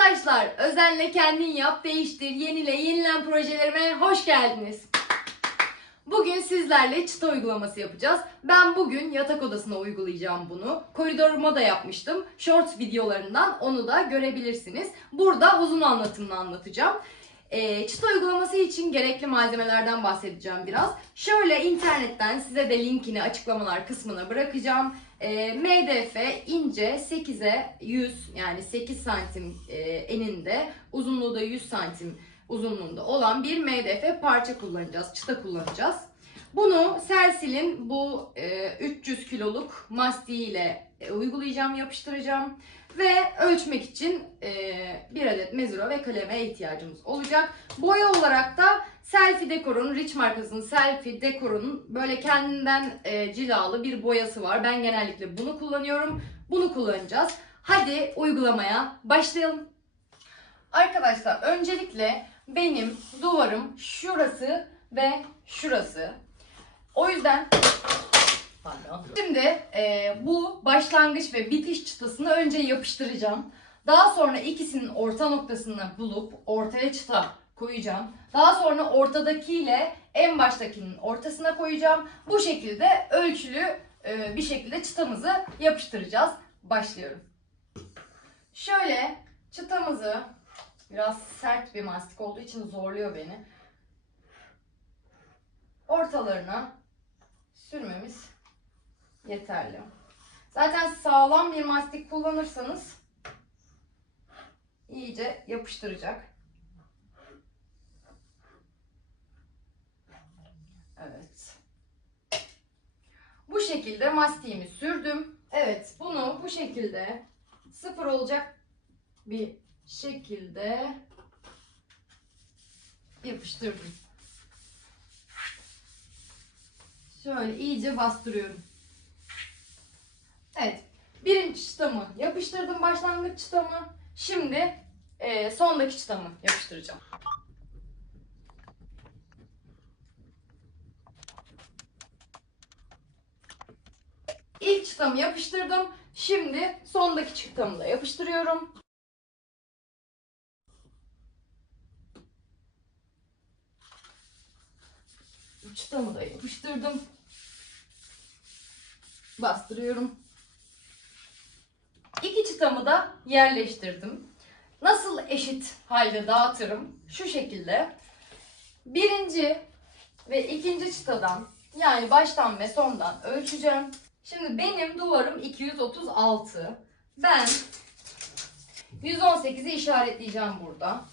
Arkadaşlar özenle kendin yap, değiştir, yenile, yenilen projelerime hoş geldiniz. Bugün sizlerle çıta uygulaması yapacağız. Ben bugün yatak odasına uygulayacağım bunu. Koridoruma da yapmıştım. Shorts videolarından onu da görebilirsiniz. Burada uzun anlatımla anlatacağım. Ee, çıta uygulaması için gerekli malzemelerden bahsedeceğim biraz. Şöyle internetten size de linkini açıklamalar kısmına bırakacağım. Ee, MDF ince 8'e 100 yani 8 santim e, eninde uzunluğu da 100 santim uzunluğunda olan bir MDF parça kullanacağız. Çıta kullanacağız. Bunu Selsil'in bu e, 300 kiloluk mastiğiyle e, uygulayacağım, yapıştıracağım. Ve ölçmek için e, bir adet mezura ve kaleme ihtiyacımız olacak. Boya olarak da Selfie Decor'un, Rich markasının Selfie Decor'un böyle kendinden e, cilalı bir boyası var. Ben genellikle bunu kullanıyorum. Bunu kullanacağız. Hadi uygulamaya başlayalım. Arkadaşlar öncelikle benim duvarım şurası ve şurası. O yüzden Şimdi e, bu başlangıç ve bitiş çıtasını önce yapıştıracağım. Daha sonra ikisinin orta noktasını bulup ortaya çıta koyacağım. Daha sonra ortadakiyle en baştakinin ortasına koyacağım. Bu şekilde ölçülü e, bir şekilde çıtamızı yapıştıracağız. Başlıyorum. Şöyle çıtamızı biraz sert bir mastik olduğu için zorluyor beni. Ortalarına sürmemiz yeterli. Zaten sağlam bir mastik kullanırsanız iyice yapıştıracak. Evet. Bu şekilde mastiğimi sürdüm. Evet, bunu bu şekilde sıfır olacak bir şekilde yapıştırdım. Şöyle iyice bastırıyorum. Evet. Birinci çıtamı yapıştırdım başlangıç çıtamı. Şimdi e, sondaki çıtamı yapıştıracağım. İlk çıtamı yapıştırdım. Şimdi sondaki çıtamı da yapıştırıyorum. Çıtamı da yapıştırdım. Bastırıyorum. İki çıtamı da yerleştirdim. Nasıl eşit halde dağıtırım? Şu şekilde. Birinci ve ikinci çıtadan yani baştan ve sondan ölçeceğim. Şimdi benim duvarım 236. Ben 118'i işaretleyeceğim burada.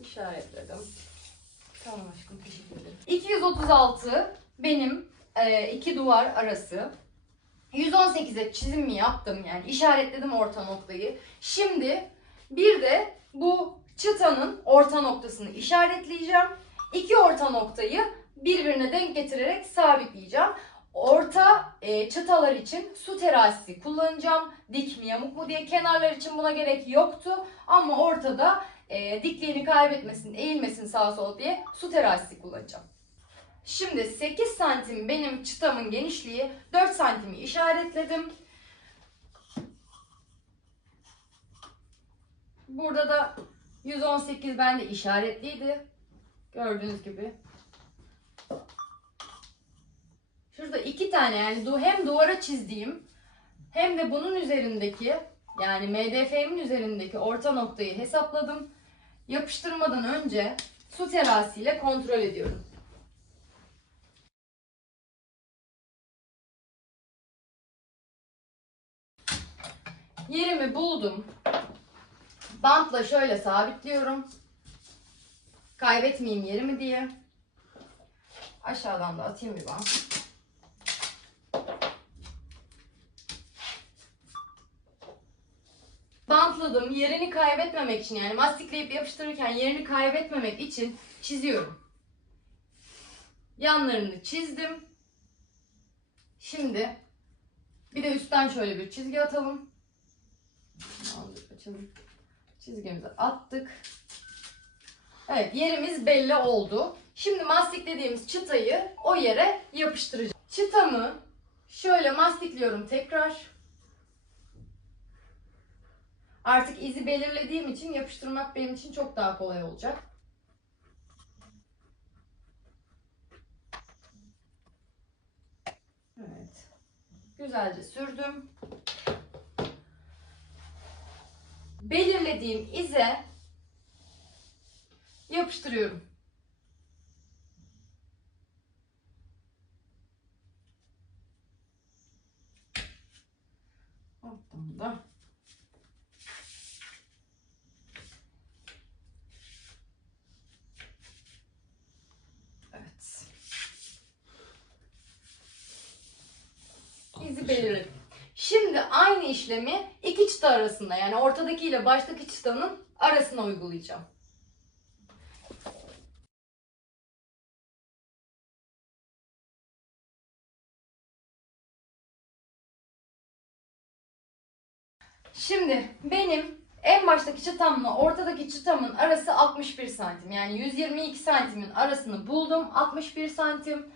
İşaretledim. Tamam aşkım teşekkür ederim. 236 benim e, iki duvar arası. 118'e çizimi yaptım yani işaretledim orta noktayı. Şimdi bir de bu çıtanın orta noktasını işaretleyeceğim. İki orta noktayı birbirine denk getirerek sabitleyeceğim. Orta e, çıtalar için su terazisi kullanacağım. Dik mi yamuk mu diye kenarlar için buna gerek yoktu. Ama ortada e, dikliğini kaybetmesin, eğilmesin sağa sola diye su terazisi kullanacağım. Şimdi 8 santim benim çıtamın genişliği, 4 santimi işaretledim. Burada da 118 bende işaretliydi. Gördüğünüz gibi. Şurada iki tane yani hem duvara çizdiğim hem de bunun üzerindeki yani MDF'min üzerindeki orta noktayı hesapladım. Yapıştırmadan önce su terasiyle kontrol ediyorum. Yerimi buldum. Bantla şöyle sabitliyorum. Kaybetmeyeyim yerimi diye. Aşağıdan da atayım bir bant. Bantladım. Yerini kaybetmemek için yani mastikleyip yapıştırırken yerini kaybetmemek için çiziyorum. Yanlarını çizdim. Şimdi bir de üstten şöyle bir çizgi atalım. Açalım. Çizgimizi attık. Evet yerimiz belli oldu. Şimdi mastiklediğimiz çıtayı o yere yapıştıracağım. Çıtamı Şöyle mastikliyorum tekrar. Artık izi belirlediğim için yapıştırmak benim için çok daha kolay olacak. Evet. Güzelce sürdüm. Belirlediğim ize yapıştırıyorum. Oradan da Evet. İzi belirledim. Şimdi aynı işlemi iki çıta arasında yani ortadaki ile baştaki çıtanın arasına uygulayacağım. Şimdi benim en baştaki çıtamla ortadaki çıtamın arası 61 santim. Yani 122 santimin arasını buldum. 61 santim.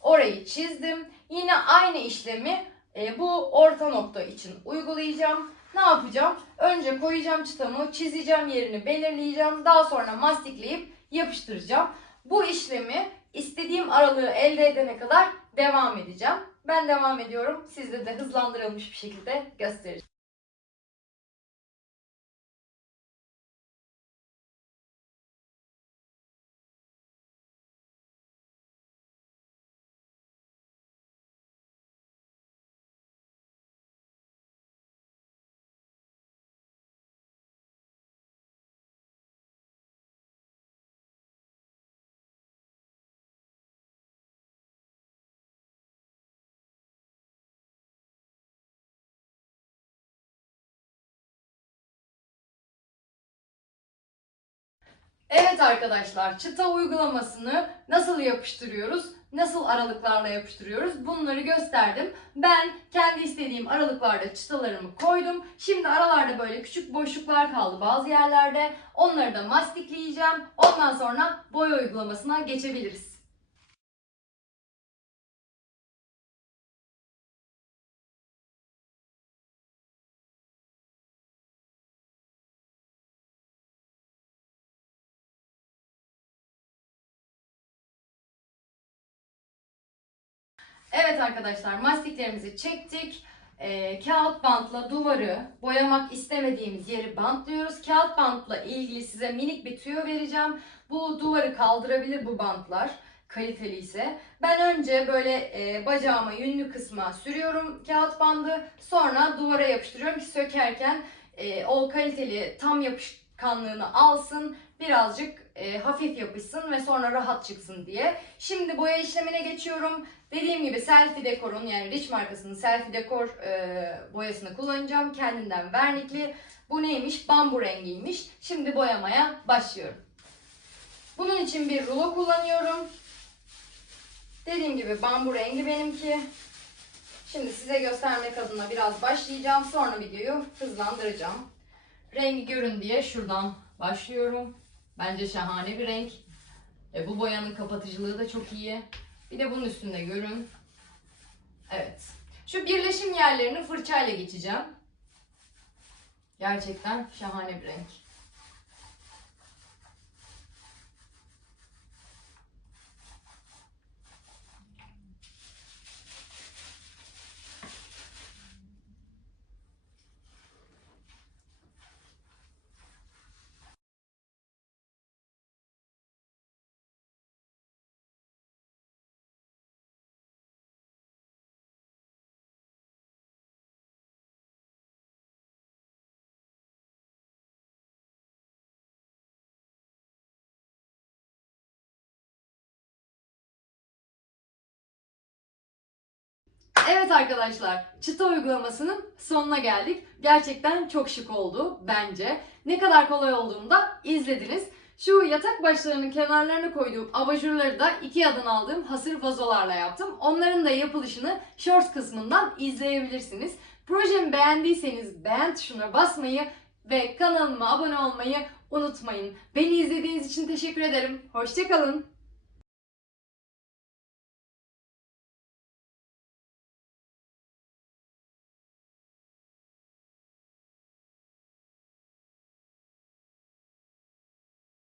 Orayı çizdim. Yine aynı işlemi e, bu orta nokta için uygulayacağım. Ne yapacağım? Önce koyacağım çıtamı, çizeceğim yerini belirleyeceğim. Daha sonra mastikleyip yapıştıracağım. Bu işlemi istediğim aralığı elde edene kadar devam edeceğim. Ben devam ediyorum. Sizde de hızlandırılmış bir şekilde göstereceğim. Evet arkadaşlar, çıta uygulamasını nasıl yapıştırıyoruz, nasıl aralıklarla yapıştırıyoruz bunları gösterdim. Ben kendi istediğim aralıklarda çıtalarımı koydum. Şimdi aralarda böyle küçük boşluklar kaldı bazı yerlerde. Onları da mastikleyeceğim. Ondan sonra boya uygulamasına geçebiliriz. Evet arkadaşlar mastiklerimizi çektik. Ee, kağıt bantla duvarı boyamak istemediğimiz yeri bantlıyoruz. Kağıt bantla ilgili size minik bir tüyo vereceğim. Bu duvarı kaldırabilir bu bantlar kaliteli ise. Ben önce böyle e, bacağıma yünlü kısma sürüyorum kağıt bandı. Sonra duvara yapıştırıyorum ki sökerken e, o kaliteli tam yapışkanlığını alsın. Birazcık e, hafif yapışsın ve sonra rahat çıksın diye. Şimdi boya işlemine geçiyorum. Dediğim gibi Selfie Decor'un yani Rich markasının Selfie Decor e, boyasını kullanacağım. Kendinden vernikli. Bu neymiş? Bambu rengiymiş. Şimdi boyamaya başlıyorum. Bunun için bir rulo kullanıyorum. Dediğim gibi bambu rengi benimki. Şimdi size göstermek adına biraz başlayacağım. Sonra videoyu hızlandıracağım. Rengi görün diye şuradan başlıyorum. Bence şahane bir renk. E, bu boyanın kapatıcılığı da çok iyi. Bir de bunun üstünde görün. Evet. Şu birleşim yerlerini fırçayla geçeceğim. Gerçekten şahane bir renk. Evet arkadaşlar, çıta uygulamasının sonuna geldik. Gerçekten çok şık oldu bence. Ne kadar kolay olduğunu da izlediniz. Şu yatak başlarının kenarlarına koyduğum abajurları da Ikea'dan aldığım hasır vazolarla yaptım. Onların da yapılışını Shorts kısmından izleyebilirsiniz. Projemi beğendiyseniz beğen tuşuna basmayı ve kanalıma abone olmayı unutmayın. Beni izlediğiniz için teşekkür ederim. Hoşçakalın.